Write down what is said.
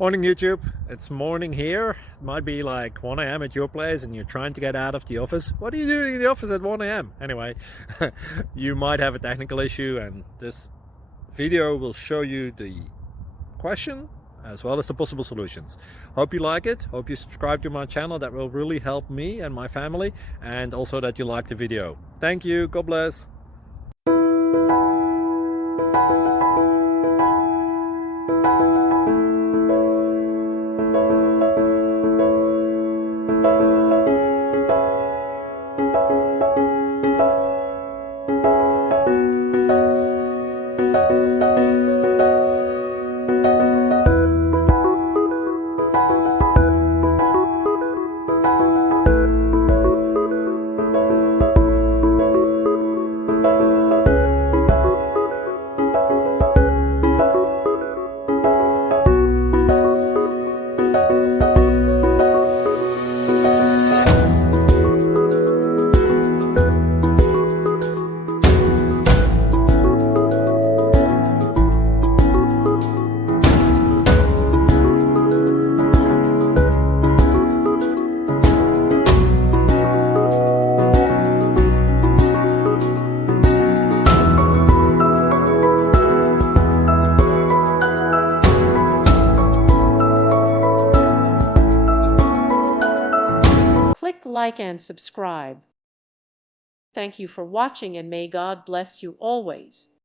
Morning YouTube, it's morning here. It might be like 1 a.m. at your place and you're trying to get out of the office. What are you doing in the office at 1 a.m.? Anyway, you might have a technical issue and this video will show you the question as well as the possible solutions. Hope you like it, hope you subscribe to my channel. That will really help me and my family, and also that you like the video. Thank you, God bless. Click like and subscribe. Thank you for watching, and may God bless you always.